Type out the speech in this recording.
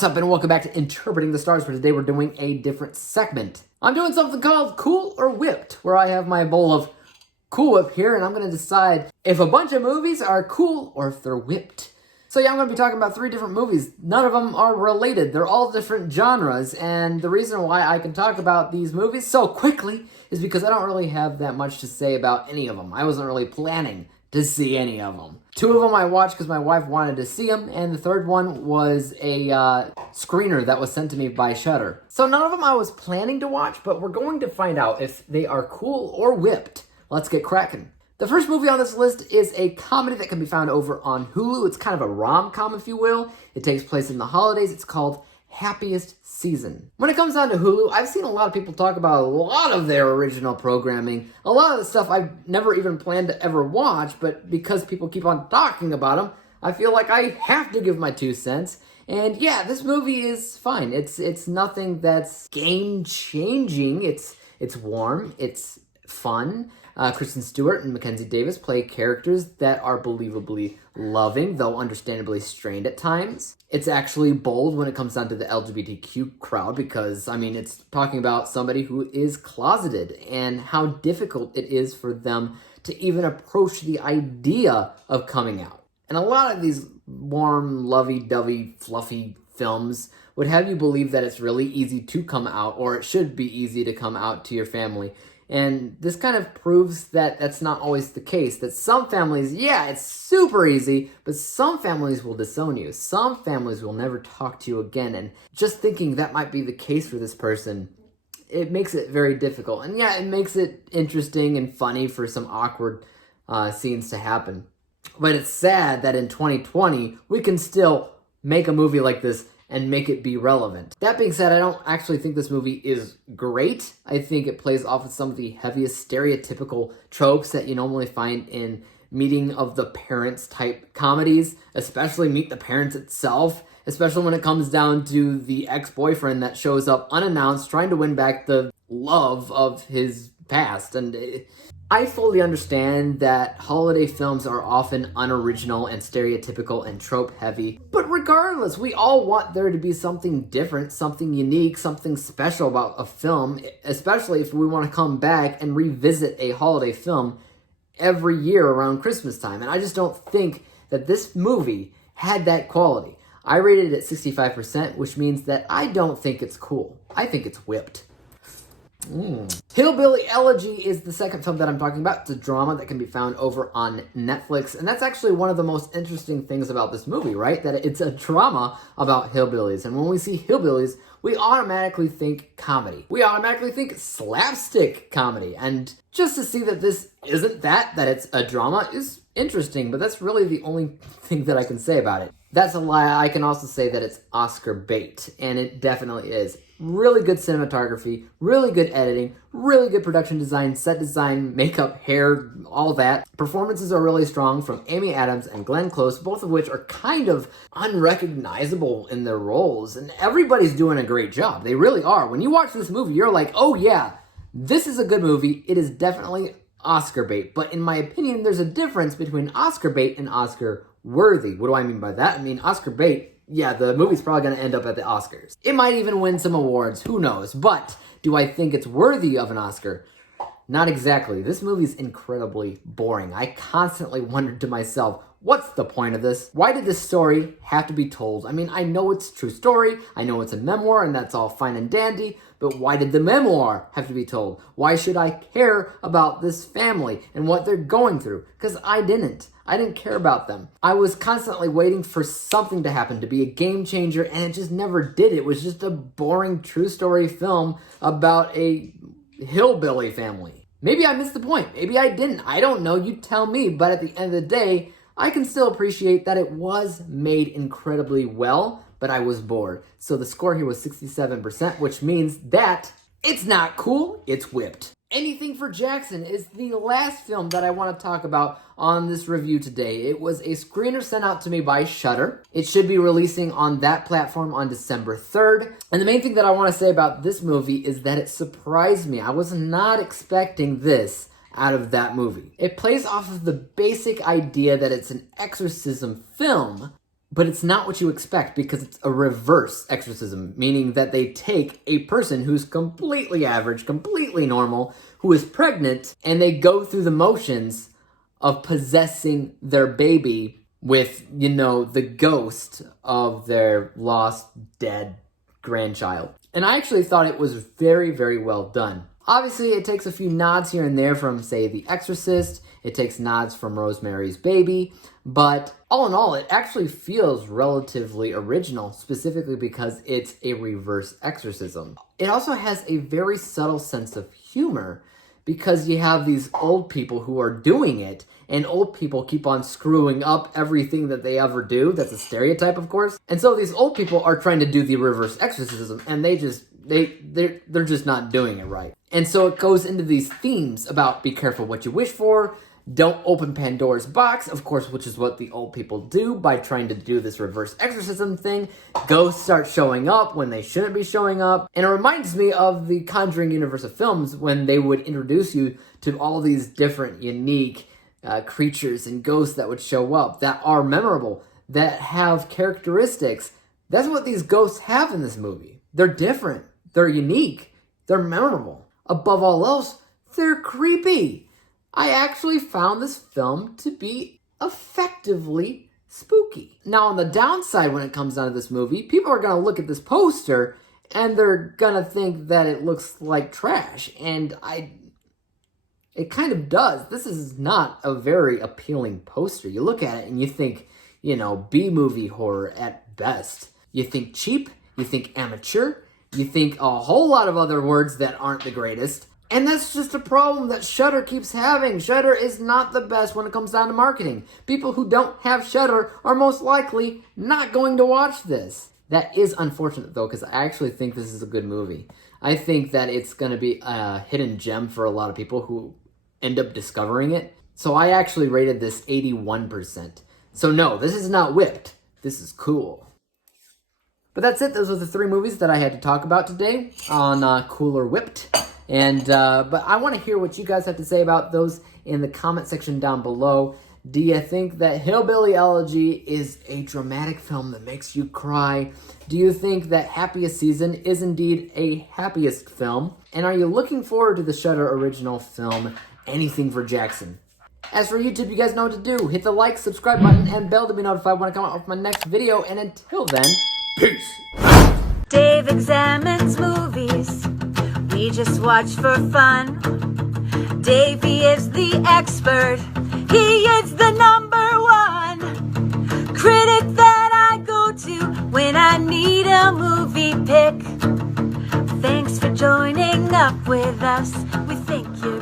What's up, and welcome back to Interpreting the Stars, where today we're doing a different segment. I'm doing something called Cool or Whipped, where I have my bowl of Cool Whip here, and I'm going to decide if a bunch of movies are cool or if they're whipped. So yeah, I'm going to be talking about 3 different movies. None of them are related. They're all different genres, and the reason why I can talk about these movies so quickly is because I don't really have that much to say about any of them. I wasn't really planning to see any of them. 2 of them I watched because my wife wanted to see them, and the third one was a screener that was sent to me by Shudder. So none of them I was planning to watch, but we're going to find out if they are cool or whipped. Let's get cracking. The first movie on this list is a comedy that can be found over on Hulu. It's kind of a rom-com, if you will. It takes place in the holidays. It's called Happiest Season. When it comes down to Hulu, I've seen a lot of people talk about a lot of their original programming. A lot of the stuff I've never even planned to ever watch, but because people keep on talking about them, I feel like I have to give my 2 cents. And yeah, this movie is fine. It's nothing that's game-changing. It's warm. It's fun. Kristen Stewart and Mackenzie Davis play characters that are believably loving, though understandably strained at times. It's actually bold when it comes down to the LGBTQ crowd because, I mean, it's talking about somebody who is closeted and how difficult it is for them to even approach the idea of coming out. And a lot of these warm, lovey-dovey, fluffy films would have you believe that it's really easy to come out, or it should be easy to come out to your family. And this kind of proves that that's not always the case. That some families, yeah, it's super easy, but some families will disown you. Some families will never talk to you again. And just thinking that might be the case for this person, it makes it very difficult. And yeah, it makes it interesting and funny for some awkward scenes to happen. But it's sad that in 2020, we can still make a movie like this and make it be relevant. That being said, I don't actually think this movie is great. I think it plays off of some of the heaviest stereotypical tropes that you normally find in meeting of the parents type comedies, especially Meet the Parents itself, especially when it comes down to the ex-boyfriend that shows up unannounced trying to win back the love of his past. And I fully understand that holiday films are often unoriginal and stereotypical and trope heavy, but regardless, we all want there to be something different, something unique, something special about a film, especially if we want to come back and revisit a holiday film every year around Christmas time. And I just don't think that this movie had that quality. I rated it at 65%, which means that I don't think it's cool. I think it's whipped. Hillbilly Elegy is the second film that I'm talking about. It's a drama that can be found over on Netflix, and that's actually one of the most interesting things about this movie, right? That it's a drama about hillbillies, and when we see hillbillies, we automatically think comedy. We automatically think slapstick comedy, and just to see that this isn't that it's a drama is interesting, but that's really the only thing that I can say about it. That's a lie. I can also say that it's Oscar bait, and it definitely is. Really good cinematography, really good editing, really good production design, set design, makeup, hair, all that. Performances are really strong from Amy Adams and Glenn Close, both of which are kind of unrecognizable in their roles, and everybody's doing a great job. They really are. When you watch this movie, you're like, oh yeah, this is a good movie. It is definitely Oscar bait, but in my opinion, there's a difference between Oscar bait and Oscar worthy. What do I mean by that? I mean, Oscar bait, yeah, the movie's probably going to end up at the Oscars. It might even win some awards, who knows? But do I think it's worthy of an Oscar? Not exactly. This movie's incredibly boring. I constantly wondered to myself, what's the point of this? Why did this story have to be told? I mean, I know it's a true story, I know it's a memoir, and that's all fine and dandy, but why did the memoir have to be told? Why should I care about this family and what they're going through? Because I didn't. I didn't care about them. I was constantly waiting for something to happen, to be a game changer, and it just never did. It was just a boring true story film about a hillbilly family. Maybe I missed the point. Maybe I didn't. I don't know. You tell me. But at the end of the day, I can still appreciate that it was made incredibly well, but I was bored. So the score here was 67%, which means that it's not cool, it's whipped. Anything for Jackson is the last film that I want to talk about on this review today. It was a screener sent out to me by Shudder. It should be releasing on that platform on December 3rd. And the main thing that I want to say about this movie is that it surprised me. I was not expecting this out of that movie. It plays off of the basic idea that it's an exorcism film, But it's not what you expect because it's a reverse exorcism, meaning that they take a person who's completely average, completely normal, who is pregnant, and they go through the motions of possessing their baby with, the ghost of their lost, dead grandchild. And I actually thought it was very, very well done. Obviously, it takes a few nods here and there from, say, The Exorcist. It takes nods from Rosemary's Baby. But all in all, it actually feels relatively original, specifically because it's a reverse exorcism. It also has a very subtle sense of humor because you have these old people who are doing it, and old people keep on screwing up everything that they ever do. That's a stereotype, of course. And so these old people are trying to do the reverse exorcism, and they're just not doing it right. And so it goes into these themes about be careful what you wish for, don't open Pandora's box, of course, which is what the old people do by trying to do this reverse exorcism thing. Ghosts start showing up when they shouldn't be showing up. And it reminds me of the Conjuring universe of films when they would introduce you to all these different unique creatures and ghosts that would show up that are memorable, that have characteristics. That's what these ghosts have in this movie. They're different. They're unique. They're memorable. Above all else, they're creepy. I actually found this film to be effectively spooky. Now, on the downside, when it comes down to this movie, people are going to look at this poster and they're going to think that it looks like trash. And it kind of does. This is not a very appealing poster. You look at it and you think, B-movie horror at best. You think cheap, you think amateur, you think a whole lot of other words that aren't the greatest. And that's just a problem that Shudder keeps having. Shudder is not the best when it comes down to marketing. People who don't have Shudder are most likely not going to watch this. That is unfortunate, though, because I actually think this is a good movie. I think that it's going to be a hidden gem for a lot of people who end up discovering it. So I actually rated this 81%. So no, this is not whipped. This is cool. But that's it. Those are the 3 movies that I had to talk about today on Cool or Whipped. And but I want to hear what you guys have to say about those in the comment section down below. Do you think that Hillbilly Elegy is a dramatic film that makes you cry? Do you think that Happiest Season is indeed a happiest film? And are you looking forward to the Shudder original film, Anything for Jackson? As for YouTube, you guys know what to do. Hit the like, subscribe button, and bell to be notified when I come out with my next video. And until then, peace! Dave examines movies we just watch for fun. Davey is the expert. He is the #1 critic that I go to when I need a movie pick. Thanks for joining up with us. We think you're